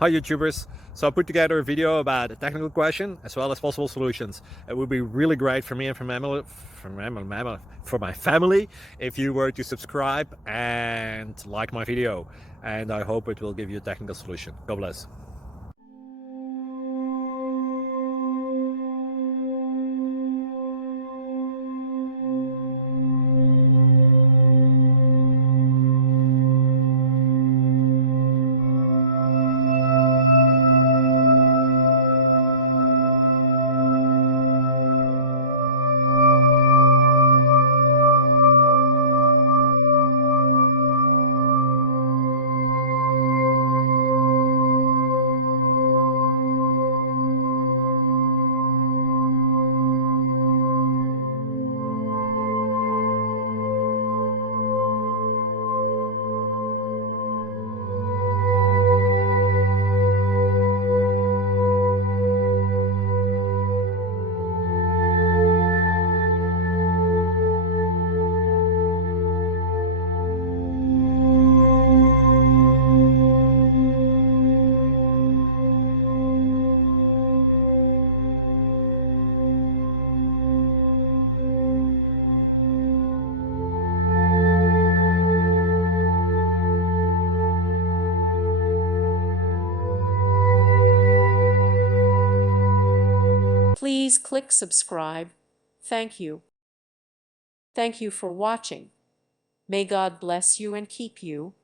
Hi YouTubers! So I put together a video about a technical question as well as possible solutions. It would be really great for me and for my family if you were to subscribe and like my video, and I hope it will give you a technical solution. God bless. Please click subscribe. Thank you. Thank you for watching. May God bless you and keep you.